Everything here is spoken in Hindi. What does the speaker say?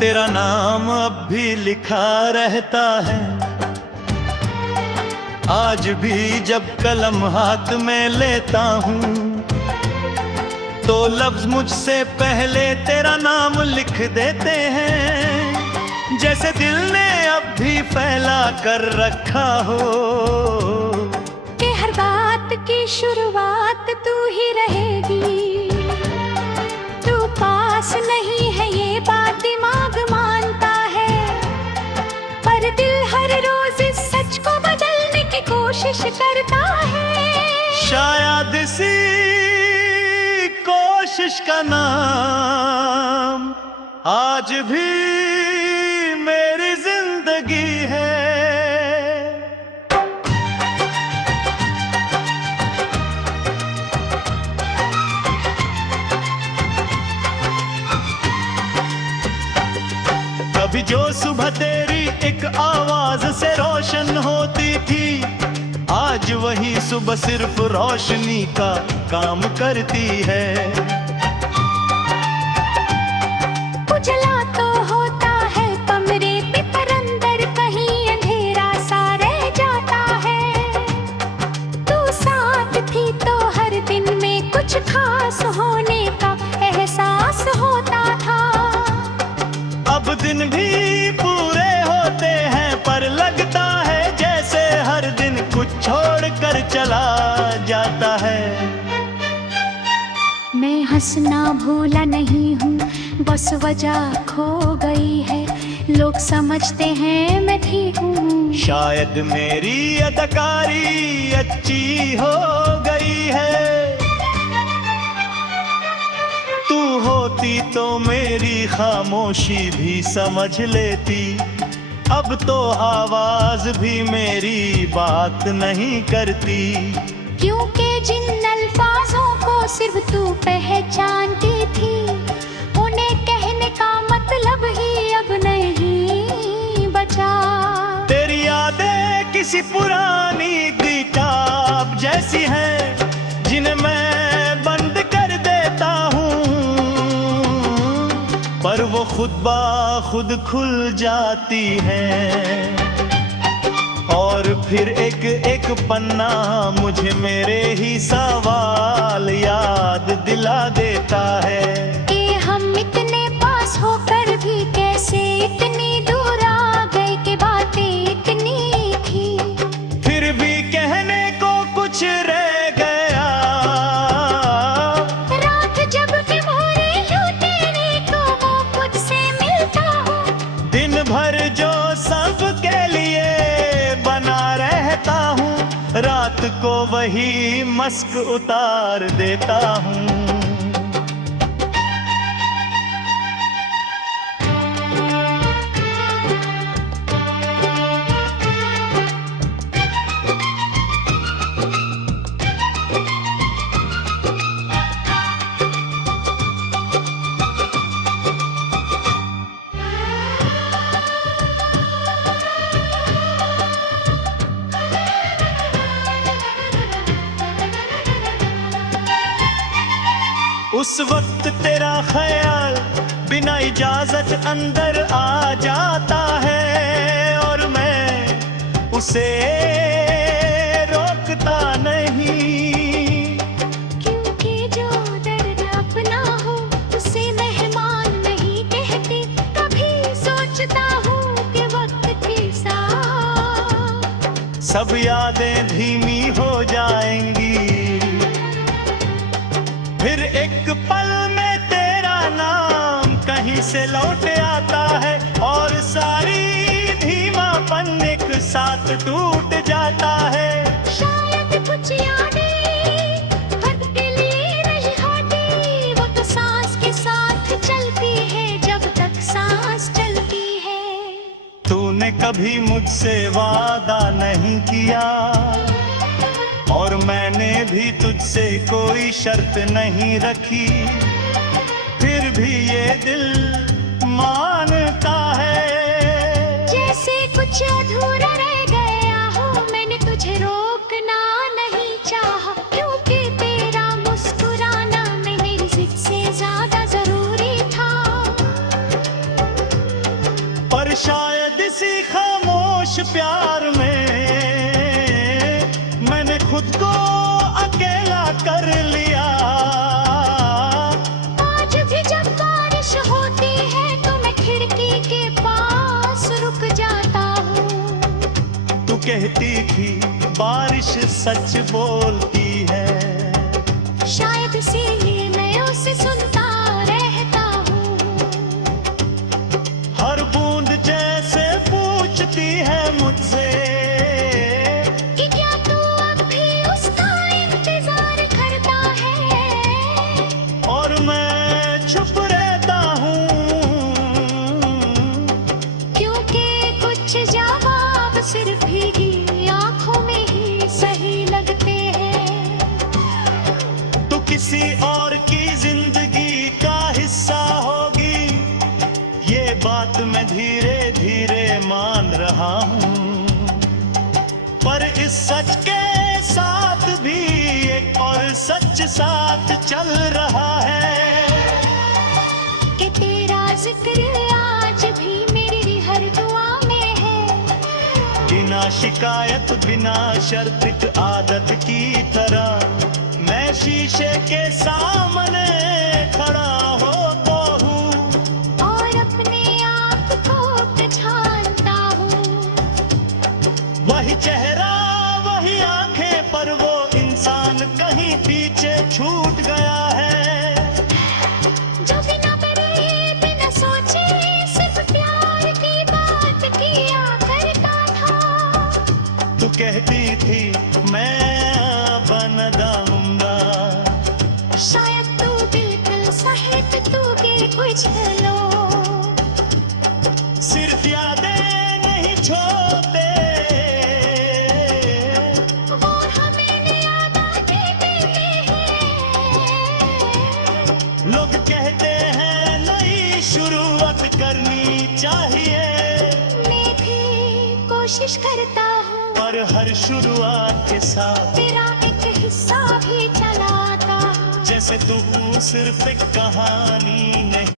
तेरा नाम अब भी लिखा रहता है। आज भी जब कलम हाथ में लेता हूँ तो लफ्ज मुझसे पहले तेरा नाम लिख देते हैं, जैसे दिल ने अब भी फैला कर रखा हो कि हर बात की शुरुआत तू ही रहेगी। तू पास नहीं है ये बात दिमाग मानता है, पर दिल हर रोज इस सच को बदलने की कोशिश करता है। शायद इसी कोशिश का नाम आज भी मेरी जिंदगी है। कभी जो सुबह तेरी एक आवाज से रोशन होती थी, आज वही सुबह सिर्फ रोशनी का काम करती है। उजला तो होता है कमरे पे, पर अंदर कहीं अंधेरा सा रह जाता है। तू साथ थी तो हर दिन में कुछ खास होने का एहसास होता था। अब दिन भी पूरे होते हैं, पर लगता है जैसे हर दिन कुछ छोड़ कर चला जाता है। मैं हंसना भूला नहीं हूँ, बस वजह खो गई है। लोग समझते हैं मैं ठीक हूँ, शायद मेरी अदाकारी अच्छी हो गई है। तू होती तो मेरी खामोशी भी समझ लेती, अब तो आवाज भी मेरी बात नहीं करती। क्योंकि जिन अल्फाजों को सिर्फ तू पहचानती थी, उन्हें कहने का मतलब ही अब नहीं बचा। तेरी यादें किसी पुरानी किताब जैसी हैं, जिन्हें मैं बंद कर देता हूँ, पर वो खुद ब खुद खुल जाती हैं। और फिर एक एक पन्ना मुझे मेरे ही सवाल याद दिला देता है कि हम इतने पास होकर भी कैसे इतनी दूर आ गए, कि बातें इतनी थी फिर भी कहने को कुछ रह गया। रात जब भी भोरे लौटने को वो मुझसे मिलता हूँ, दिन भर जो सबके लिए बना रहता हूँ, रात को वही मस्क उतार देता हूँ। उस वक्त तेरा ख्याल बिना इजाजत अंदर आ जाता है, और मैं उसे रोकता नहीं। क्योंकि जो दर्द अपना हो उसे मेहमान नहीं कहते। कभी सोचता हूँ कि वक्त के साथ सब यादें धीमी हो जाएंगी, फिर एक पल में तेरा नाम कहीं से लौट आता है, और सारी धीमापन एक साथ टूट जाता है। शायद कुछ यादें वक्त के लिए नहीं होती, वो तो सांस के साथ चलती है जब तक सांस चलती है। तूने कभी मुझसे वादा नहीं किया, और मैंने भी तुझसे कोई शर्त नहीं रखी, फिर भी ये दिल मानता है जैसे कुछ अधूरा रह गया हो। मैंने तुझे रोकना नहीं चाहा, क्योंकि तेरा मुस्कुराना मेरी जिद से ज्यादा जरूरी था। शायद इसी खामोश प्यार में मैंने खुद को अकेला कर लिया। आज भी जब बारिश होती है तो मैं खिड़की के पास रुक जाता हूँ। तू कहती थी बारिश सच बोलती है, शायद इसीलिए मैं उसे सुनता रहता हूँ। हर बूंद जैसे पूछती है मुझसे कि क्या तू अब भी उसका इंतजार करता है। और मैं चुप रहता हूँ, क्योंकि कुछ जवाब सिर्फ भीगी आंखों में ही सही लगते हैं। तू किसी और की जिंदगी का हिस्सा होगी, ये बात मैं धीरे धीरे मान रहा हूँ। पर इस सच के साथ भी एक और सच साथ चल रहा है कि तेरा जिक्र आज भी मेरी हर दुआ में है। बिना शिकायत बिना शर्त एक आदत की तरह मैं शीशे के सामने खड़ा होता हूँ और अपने आप को पहचानता हूँ। वही चेहरा वही आंखें, पर वो इंसान कहीं पीछे छूट गया है। जो बिना डरे बिना सोचे सिर्फ प्यार की बात किया करता था। तू कहती थी मैं बनदाऊंगा, शायद तू बिल्कुल सही तो तू के कुछ लोग सिर्फ यादें नहीं छोड़ते और हमें याद देते हैं। लोग कहते हैं नई शुरुआत करनी चाहिए, मैं भी कोशिश करता हूँ, पर हर शुरुआत के साथ तेरा एक हिस्सा भी चलाता हूँ। जैसे तू सिर्फ एक कहानी नहीं।